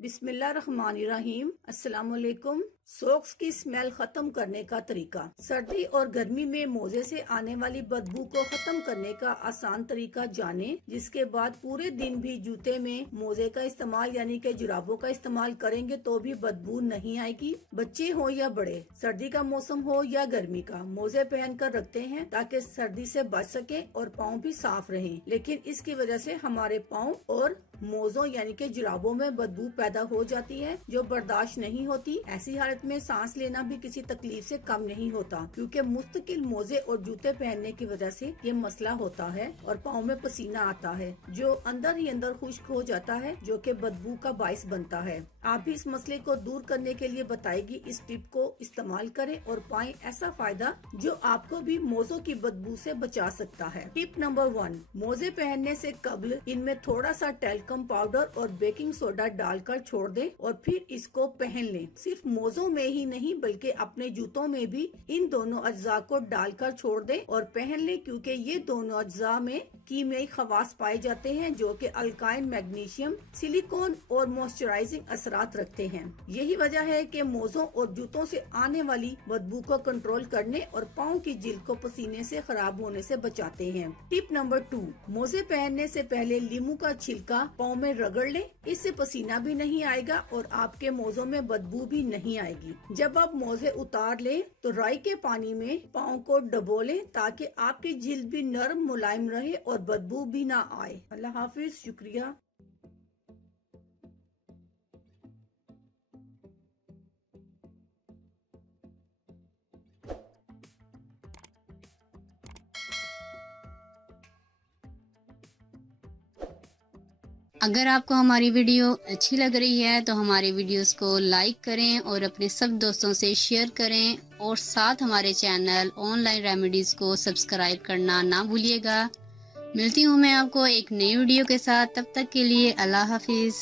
बिस्मिल्लाहिर्रहमानिर्रहीम। अस्सलामुअलैकुम। सॉक्स की स्मेल खत्म करने का तरीका। सर्दी और गर्मी में मोजे से आने वाली बदबू को खत्म करने का आसान तरीका जाने, जिसके बाद पूरे दिन भी जूते में मोजे का इस्तेमाल यानी कि जुराबों का इस्तेमाल करेंगे तो भी बदबू नहीं आएगी। बच्चे हो या बड़े, सर्दी का मौसम हो या गर्मी का, मोजे पहन कर रखते हैं ताकि सर्दी से बच सके और पाँव भी साफ रहें। लेकिन इसकी वजह से हमारे पाँव और मोजों यानी कि जुराबों में बदबू पैदा हो जाती है जो बर्दाश्त नहीं होती। ऐसी हालत में सांस लेना भी किसी तकलीफ से कम नहीं होता, क्योंकि मुस्तकिल मोजे और जूते पहनने की वजह से ये मसला होता है और पाँव में पसीना आता है जो अंदर ही अंदर खुश्क हो जाता है, जो कि बदबू का बाइस बनता है। आप भी इस मसले को दूर करने के लिए बताएगी इस टिप को इस्तेमाल करें और पाएं ऐसा फायदा जो आपको भी मोजों की बदबू से बचा सकता है। टिप नंबर 1, मोजे पहनने से कबल इनमें थोड़ा सा टेल्कम पाउडर और बेकिंग सोडा डालकर छोड़ दें और फिर इसको पहन लें। सिर्फ मोजों में ही नहीं बल्कि अपने जूतों में भी इन दोनों अज्जा को डालकर छोड़ दें और पहन लें, क्योंकि ये दोनों अज्जा में कीमियाई खवास पाए जाते हैं जो कि अल्काइन, मैग्नीशियम, सिलिकॉन और मॉइस्चराइजिंग असरात रखते हैं। यही वजह है कि मोजों और जूतों से आने वाली बदबू को कंट्रोल करने और पाँव की जिल्द को पसीने से खराब होने से बचाते हैं। टिप नंबर 2, मोजे पहनने से पहले लीमू का छिलका पाँव में रगड़ लें। इससे पसीना भी नहीं आएगा और आपके मोजों में बदबू भी नहीं आएगी। जब आप मोजे उतार लें तो राई के पानी में पाँव को डबोलें ताकि आपकी जिल्द भी नरम मुलायम रहे और बदबू भी ना आए। अल्लाह हाफिज, शुक्रिया। अगर आपको हमारी वीडियो अच्छी लग रही है तो हमारे वीडियोस को लाइक करें और अपने सब दोस्तों से शेयर करें और साथ हमारे चैनल ऑनलाइन रेमेडीज को सब्सक्राइब करना ना भूलिएगा। मिलती हूँ मैं आपको एक नई वीडियो के साथ, तब तक के लिए अल्लाह हाफिज।